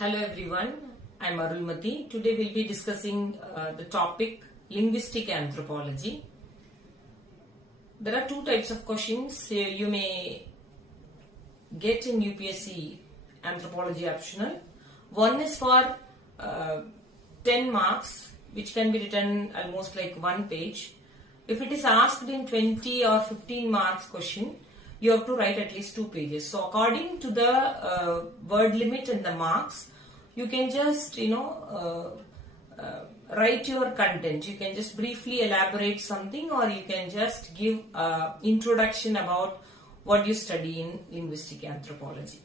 Hello everyone, I'm Arulmathi. Today we'll be discussing the topic Linguistic Anthropology. There are two types of questions you may get in UPSC Anthropology optional. One is for 10 marks, which can be written almost like one page. If it is asked in 20 or 15 marks question, you have to write at least 2 pages. So according to the word limit and the marks, you can just write your content. You can just briefly elaborate something, or you can just give introduction about what you study in linguistic anthropology.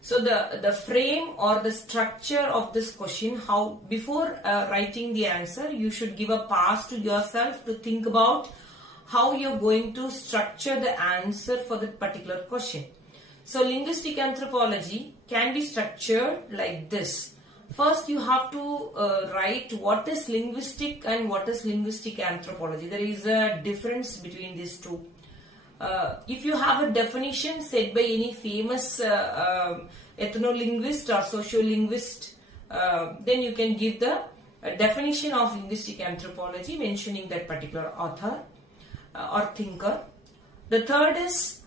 So the frame or the structure of this question, how before writing the answer, you should give a pass to yourself to think about how you're going to structure the answer for that particular question. So linguistic anthropology can be structured like this. First, you have to write what is linguistic and what is linguistic anthropology. There is a difference between these two. If you have a definition said by any famous ethnolinguist or sociolinguist, then you can give the definition of linguistic anthropology mentioning that particular author or thinker. The third is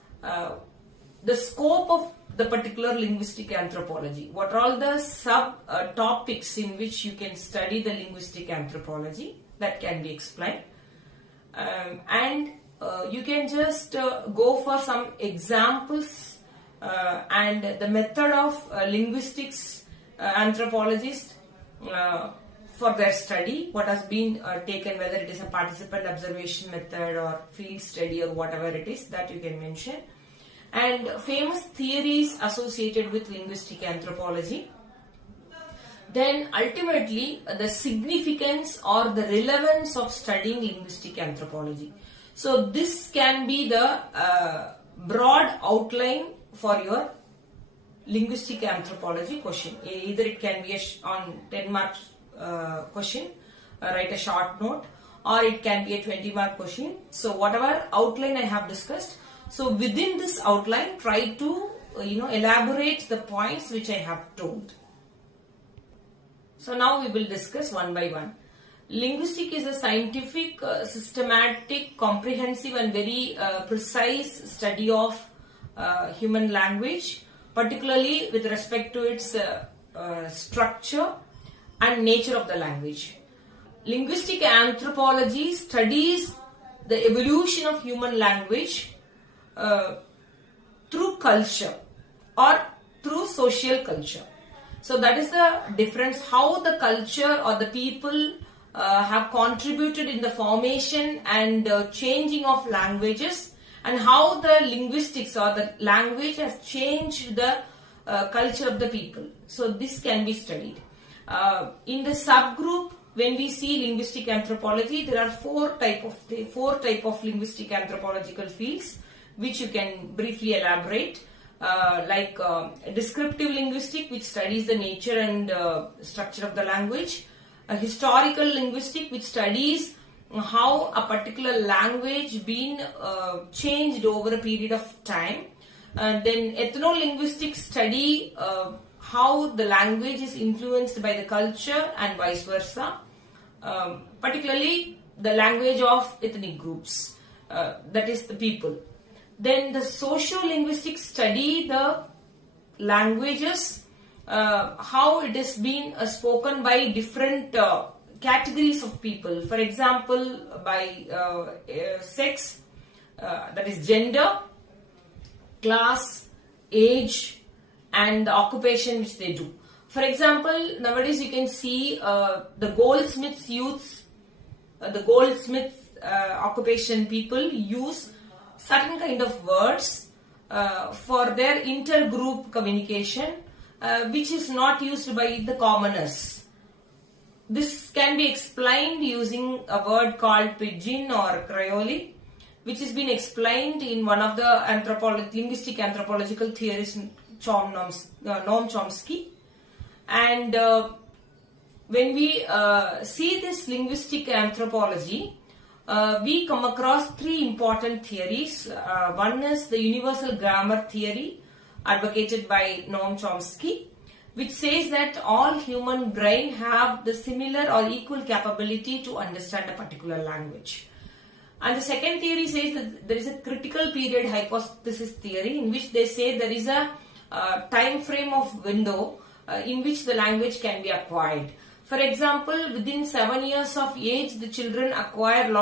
the scope of the particular linguistic anthropology. What are all the sub topics in which you can study the linguistic anthropology, that can be explained. And you can just go for some examples and the method of linguistics anthropologists for their study, what has been taken, whether it is a participant observation method or field study or whatever it is, that you can mention. And famous theories associated with linguistic anthropology. Then ultimately the significance or the relevance of studying linguistic anthropology. So this can be the broad outline for your linguistic anthropology question. Either it can be on 10 marks question, write a short note, or it can be a 20-mark question. So whatever outline I have discussed, so within this outline, try to elaborate the points which I have told. So now we will discuss one by one. Linguistic is a scientific, systematic, comprehensive and very precise study of human language, particularly with respect to its structure and nature of the language. Linguistic anthropology studies the evolution of human language through culture or through social culture. So that is the difference, how the culture or the people have contributed in the formation and changing of languages, and how the linguistics or the language has changed the culture of the people. So this can be studied. In the subgroup, when we see linguistic anthropology, there are four type of linguistic anthropological fields which you can briefly elaborate, like descriptive linguistic, which studies the nature and structure of the language, a historical linguistic, which studies how a particular language been changed over a period of time, then ethno-linguistic study how the language is influenced by the culture and vice versa, particularly the language of ethnic groups, that is the people. Then the socio-linguistic study the languages, how it is being spoken by different categories of people. For example, by sex, that is gender, class, age, and the occupation which they do. For example, nowadays you can see the goldsmiths youths, the goldsmith occupation people use certain kind of words for their intergroup communication, which is not used by the commoners. This can be explained using a word called pidgin or Creole, which has been explained in one of the linguistic anthropological theorists, Noam Chomsky. And when we see this linguistic anthropology, we come across three important theories. One is the universal grammar theory advocated by Noam Chomsky. which says that all human brain have the similar or equal capability to understand a particular language. And the second theory says that there is a critical period hypothesis theory, in which they say there is a time frame of window in which the language can be acquired. For example, within 7 years of age, the children acquire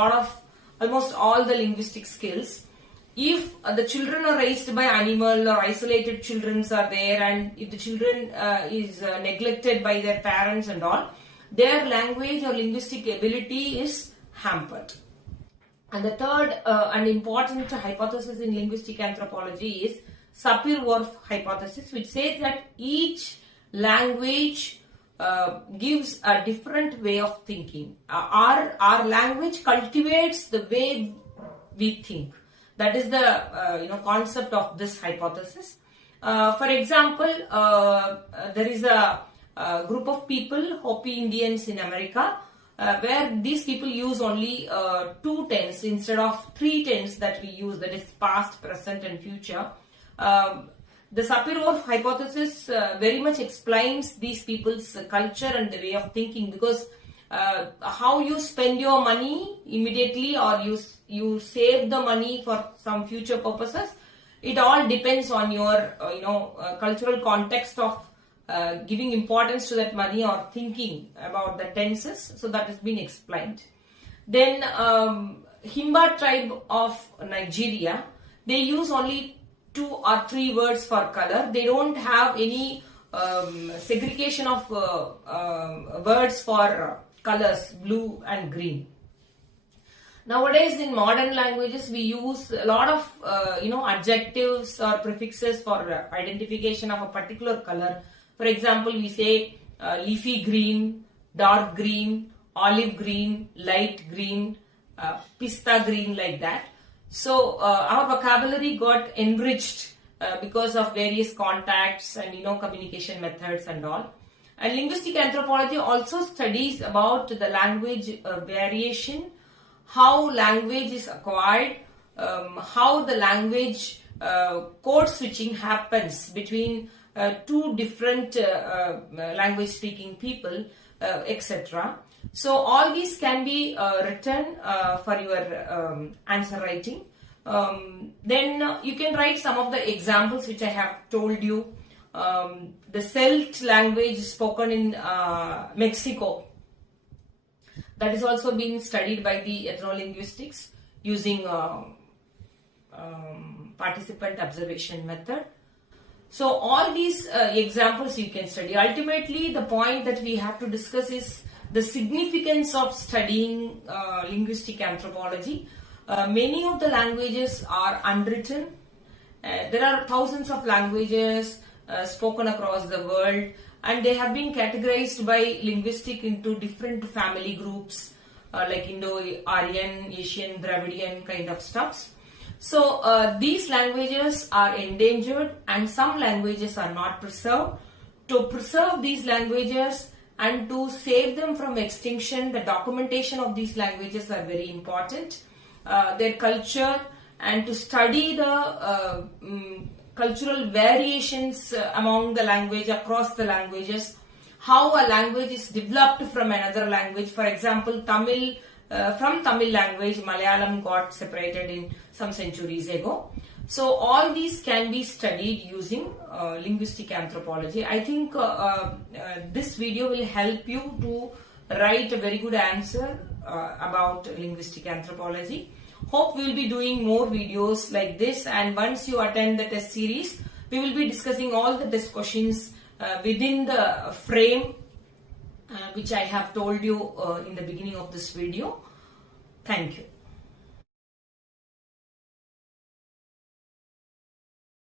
almost all the linguistic skills. If the children are raised by animal or isolated children are there, and if the children is neglected by their parents and all, their language or linguistic ability is hampered. And the third and important hypothesis in linguistic anthropology is Sapir-Whorf hypothesis, which says that each language gives a different way of thinking. Our language cultivates the way we think. That is the concept of this hypothesis. For example, there is a group of people, Hopi Indians in America, where these people use only 2 tense instead of 3 tense that we use, that is past, present and future. The Sapir-Whorf hypothesis very much explains these people's culture and the way of thinking, because how you spend your money immediately, or you save the money for some future purposes, it all depends on your cultural context of giving importance to that money or thinking about the tenses. So that has been explained. Then Himba tribe of Nigeria, they use only 2 or 3 words for color. They don't have any segregation of words for colors, blue and green. Nowadays in modern languages we use a lot of adjectives or prefixes for identification of a particular color. For example, we say leafy green, dark green, olive green, light green, pista green, like that. So our vocabulary got enriched because of various contacts and communication methods and all. And linguistic anthropology also studies about the language variation, how language is acquired, how the language code switching happens between 2 different language speaking people, etc. So all these can be written for your answer writing. Then you can write some of the examples which I have told you. The Celt language spoken in Mexico, that is also being studied by the ethnolinguistics using participant observation method. So all these examples you can study. Ultimately, the point that we have to discuss is the significance of studying linguistic anthropology. Many of the languages are unwritten. There are thousands of languages spoken across the world, and they have been categorized by linguistic into different family groups like Indo-Aryan, Asian, Dravidian kind of stuffs. So these languages are endangered and some languages are not preserved. To preserve these languages and to save them from extinction, the documentation of these languages are very important. Their culture, and to study the cultural variations among the language, across the languages, how a language is developed from another language. For example, Tamil, from Tamil language, Malayalam got separated in some centuries ago. So all these can be studied using linguistic anthropology. I think this video will help you to write a very good answer about linguistic anthropology. Hope we will be doing more videos like this, and once you attend the test series, we will be discussing all the test questions within the frame which I have told you in the beginning of this video. Thank you.